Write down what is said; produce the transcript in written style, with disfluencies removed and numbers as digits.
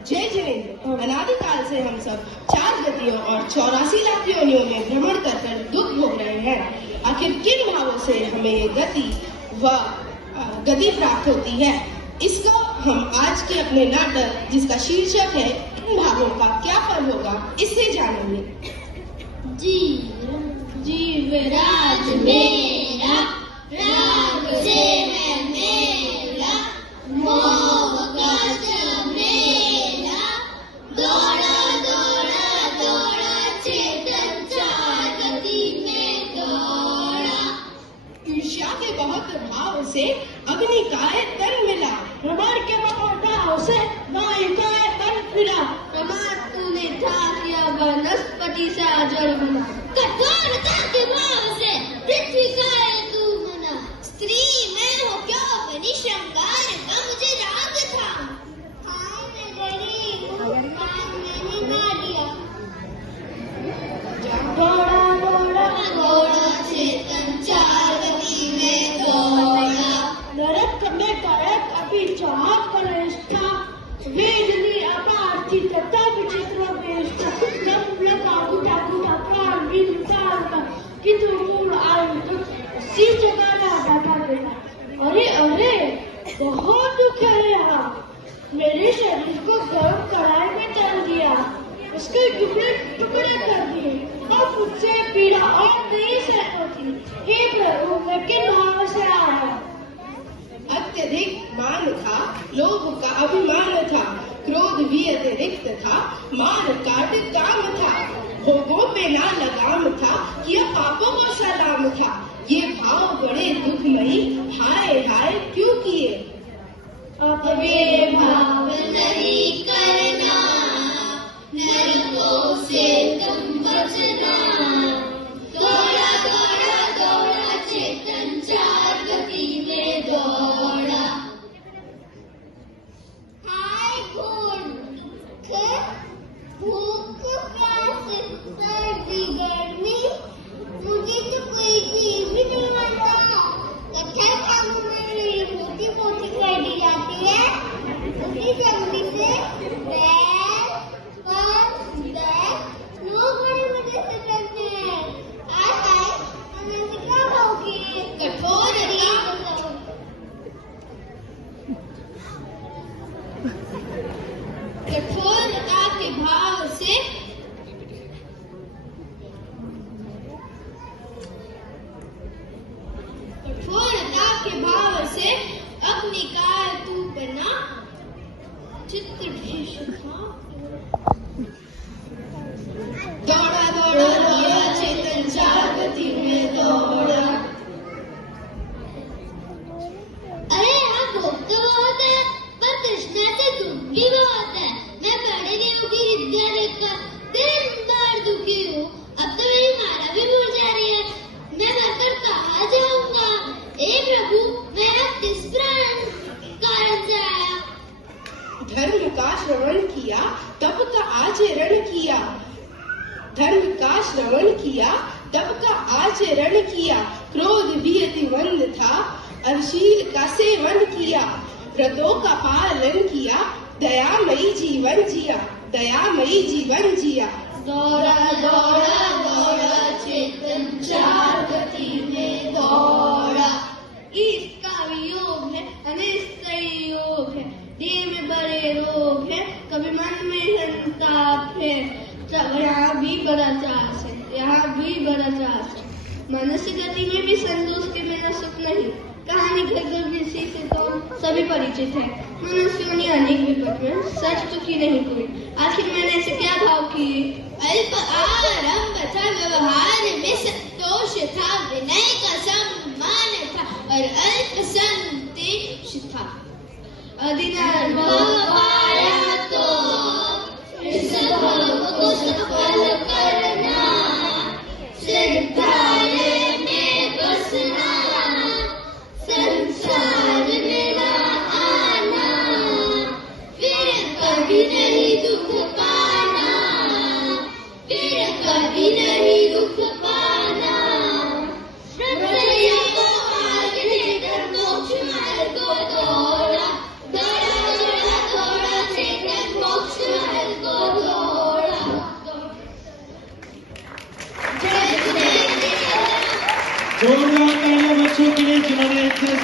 जय जिनेंद्र। अनादिकाल से हम सब 4 गतियों और 84 लाख योनियों में भ्रमण कर दुख भोग रहे हैं। आखिर किन भावों से हमें ये गति प्राप्त होती है? इसका हम आज के अपने नाटक, जिसका शीर्षक है इन भावों का क्या फल होगा, इसे जानेंगे। जीवराज मेरा राग से है मेरा, मोह का झमेला, दौड़ा दौड़ा दौड़ा चेतन 4 गति में दौड़ा। ईर्ष्या के बहुत भाव से अग्निकाय तन मिला, भ्रमण के भाव से नायिकाय तन फिरा, प्रमाद तूने था किया वनस्पति सा जल बना, कठोरता के भाव से पृथ्वी का तू मना, स्त्री मैं हो क्या बनी श्रृंगार का मुझे राग था, हाय मैं गरीब मैंने गा दिया, दौड़ा दौड़ा दौड़ा चेतन 4 गति में दौड़ा, नरक में करक अभी चमक निष्ठा, वेदनी अपार थी तथा विचित्र वेष्टा, किंतु मूल आयु सी जगह ना डाटा देना। अरे अरे बहुत दुख है यहाँ, मेरे शरीर को गर्म कढ़ाई में तल दिया, उसके टुकड़े टुकड़े कर दिए, अब मुझसे पीड़ा और नहीं सहन होती। हे प्रभु मैं किन भाव से आया? अत्यधिक मान था, लोभ का अभिमान था, क्रोध भी अतिरिक्त था, मार काट काम था, भोगों पे ना लगाम था, किया पापों को सलाम था। ये भाव बड़े दुखमयी, हाय हाय क्यों किए? अब ये भाव नहीं करना, नरकों से तुम बचना, दौड़ा दौड़ा दौड़ा चेतन 4 गति में दौड़ा। हाय भूख प्यास सर्दी गर्मी, मुझे तो कोई चीज भी नहीं मिलता, कच्चे कामों में मेरी मोटी मोटी कर दी जाती है, उसी जल्दी से लोग बड़े मजे से चलते हैं। आज मैं क्या होगी कठोरता के भाव से अग्निकाय तू बना, चित्त भी सुखा, दौड़ा दौड़ा दौड़ा चेतन 4 गति में दौड़ा। अरे यहाँ भोग तो बहुत है, पर कृष्णा से दुख भी बहुत है। मैं बड़े देव की विद्या देखकर दिन भर दुखी हूँ, अब तो मेरी माला भी भूल जा रही है, मैं मरकर कहाँ जाऊंगा? हे प्रभु मेरा किस कारण से आया? धर्म का श्रवण किया, तप का आचरण किया, धर्म का श्रवण किया, तप का आचरण किया, क्रोध भी अतिमंद था, अश्लील का सेवन किया, व्रतों का पालन किया, दयामयी जीवन जिया, दयामयी जीवन जिया। दौड़ा दौड़ा दौड़ा चेतन 4 गति में दौड़ा। इसका वियोग है, अनिष्ट योग है, देह में बड़े रोग है, कभी मन में संताप है, यहाँ भी बड़ा त्रास है, यहाँ भी बड़ा त्रास है। मनुष्य गति में भी संतोष के बिना सुख नहीं। कहानी घर से तो सभी परिचित है। मनुष्यों ने अनेक विपद में सच चुकी नहीं कोई। आखिर मैंने ऐसे क्या भाव किए? अल्प आरंभ था, व्यवहार में संतोष था, विनय का सम्मान था और अल्प संदेश था। अधिकार पाया तो इस भाव को सफल करना, सिद्धालय में बसना, संसार में ना आना, फिर कभी नहीं दुख पाना, फिर कभी नहीं दुख पाना। हृदय को आगे लेकर मोक्ष मार्ग को दौड़ा, दौड़ा दौड़ा दौड़ा चेतन मोक्ष जोरदार तालियां बच्चों के लिए जिन्होंने इतने